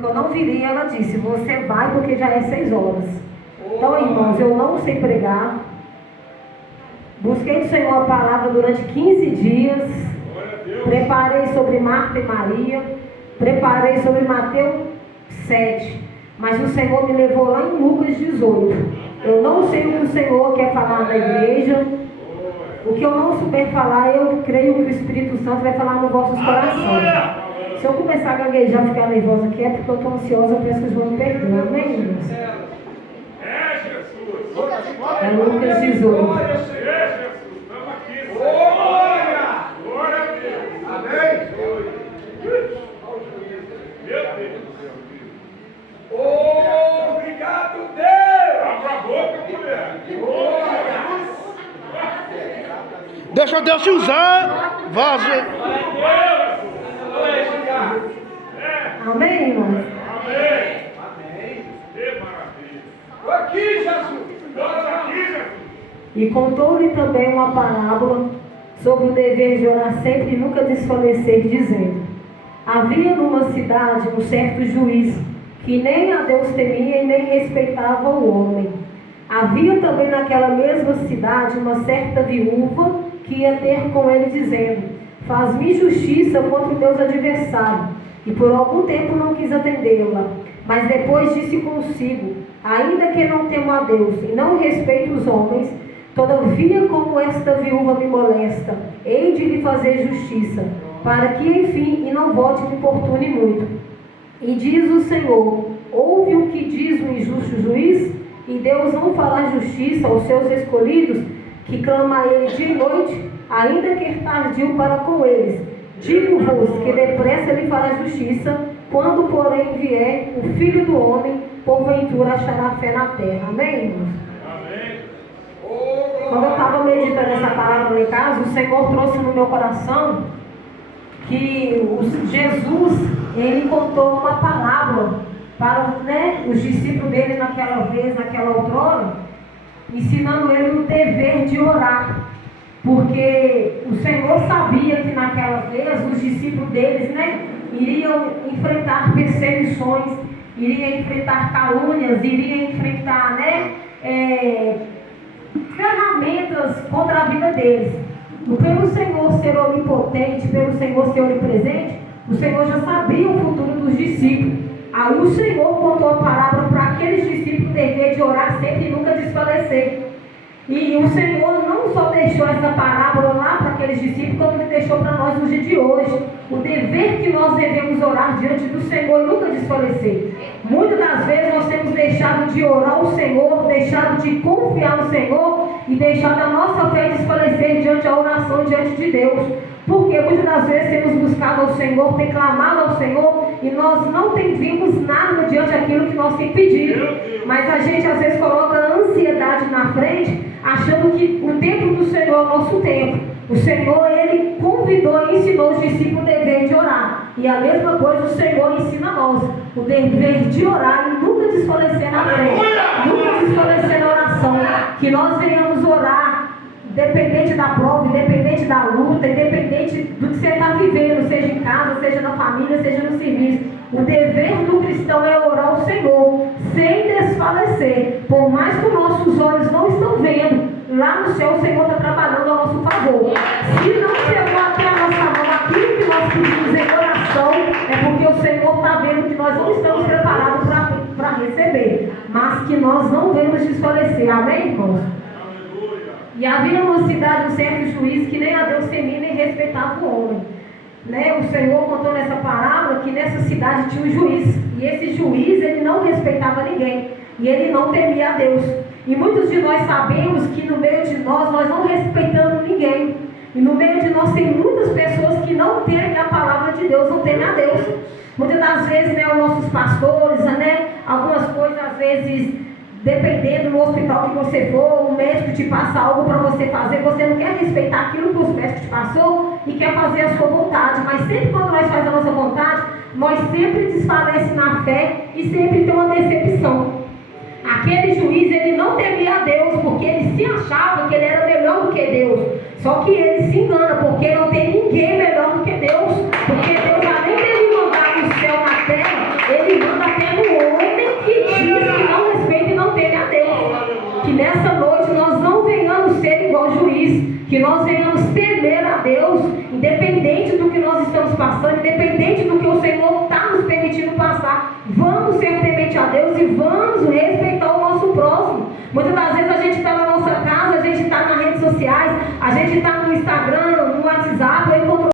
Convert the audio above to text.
Eu não virei, ela disse, você vai porque já é 6 horas. Então, irmãos, eu não sei pregar. Busquei do Senhor a palavra durante 15 dias. Preparei sobre Marta e Maria. Preparei sobre Mateus 7. Mas o Senhor me levou lá em Lucas 18. Eu não sei o que o Senhor quer falar na igreja. O que eu não souber falar, eu creio que o Espírito Santo vai falar nos vossos corações. Se eu começar a gaguejar e ficar nervosa aqui, é porque eu estou ansiosa, eu penso que eles vão me perdoar, amém, irmãos? É Lucas 18. Glória a Deus. Amém? Meu Deus. Obrigado, Deus. Abra a boca, mulher. Deixa Deus te usar. Vaza. Amém, irmãos? Amém. Que maravilha. Estou aqui, Jesus. Estou aqui, Jesus. E contou-lhe também uma parábola sobre o dever de orar sempre e nunca desfalecer, dizendo: havia numa cidade um certo juiz, que nem a Deus temia e nem respeitava o homem. Havia também naquela mesma cidade uma certa viúva, que ia ter com ele, dizendo: faz-me justiça contra os meus adversários. E por algum tempo não quis atendê-la. Mas depois disse consigo: ainda que não temo a Deus e não respeito os homens, todavia como esta viúva me molesta, hei de lhe fazer justiça, para que enfim e não volte me importune muito. E diz o Senhor: ouve o que diz o injusto juiz? E Deus não fará justiça aos seus escolhidos, que clama a ele dia e noite, ainda que tardio para com eles. Digo-vos que depressa lhe fará justiça, quando porém vier o Filho do Homem, porventura achará fé na terra. Amém, irmãos? Amém. Quando eu estava meditando essa palavra lá em casa, o Senhor trouxe no meu coração que Jesus, ele contou uma parábola para os discípulos dele naquela vez, naquela outrora, ensinando ele o dever de orar. Porque o Senhor sabia que naquela vez os discípulos deles, iriam enfrentar perseguições, iriam enfrentar calúnias, iriam enfrentar, ferramentas contra a vida deles. E pelo Senhor ser onipotente, pelo Senhor ser onipresente, o Senhor já sabia o futuro dos discípulos. Aí o Senhor contou a palavra para aqueles discípulos dever de orar sempre e nunca desfalecer. E o Senhor não só deixou essa parábola lá para aqueles discípulos, como Ele deixou para nós no dia de hoje. O dever que nós devemos orar diante do Senhor e nunca desfalecer. Muitas das vezes nós temos deixado de orar ao Senhor, deixado de confiar no Senhor e deixado a nossa fé desfalecer diante da oração, diante de Deus. Porque muitas das vezes temos buscado ao Senhor, tem clamado ao Senhor e nós não vimos nada diante daquilo que nós temos pedido. Mas a gente às vezes coloca a ansiedade na frente, achando que o tempo do Senhor é o nosso tempo. O Senhor, Ele convidou e ensinou os discípulos o dever de orar. E a mesma coisa o Senhor ensina a nós, o dever de orar e nunca desfalecer na fé, nunca desfalecer na oração. Que nós venhamos orar, independente da prova, independente da luta, independente do que você está vivendo, seja em casa, seja na família, seja no serviço. O dever do cristão é orar ao Senhor, sem desfalecer. Por mais que os nossos olhos não estão vendo, lá no céu o Senhor está trabalhando a nosso favor. Se não chegou até a nossa mão aquilo que nós pedimos em oração, é porque o Senhor está vendo que nós não estamos preparados para receber, mas que nós não devemos desfalecer. Amém, irmãos? E havia numa cidade um certo juiz que nem a Deus temia nem respeitava o homem. O Senhor contou nessa parábola que nessa cidade tinha um juiz. E esse juiz, ele não respeitava ninguém. E ele não temia a Deus. E muitos de nós sabemos que no meio de nós não respeitamos ninguém. E no meio de nós tem muitas pessoas que não temem a palavra de Deus, não temem a Deus. Muitas das vezes, os nossos pastores, algumas coisas às vezes... Dependendo do hospital que você for, o médico te passa algo para você fazer, você não quer respeitar aquilo que os médicos te passou e quer fazer a sua vontade. Mas sempre quando nós fazemos a nossa vontade, nós sempre desfalecemos na fé e sempre tem uma decepção. Aquele juiz, ele não temia a Deus, porque ele se achava que ele era melhor do que Deus. Só que ele se engana, porque não tem ninguém melhor do que Deus. Porque Deus, além dele mandar no céu, na terra, ele manda ser igual juiz, que nós venhamos temer a Deus, independente do que nós estamos passando, independente do que o Senhor está nos permitindo passar. Vamos ser temente a Deus e vamos respeitar o nosso próximo. Muitas das vezes a gente está na nossa casa, a gente está nas redes sociais, a gente está no Instagram, no WhatsApp,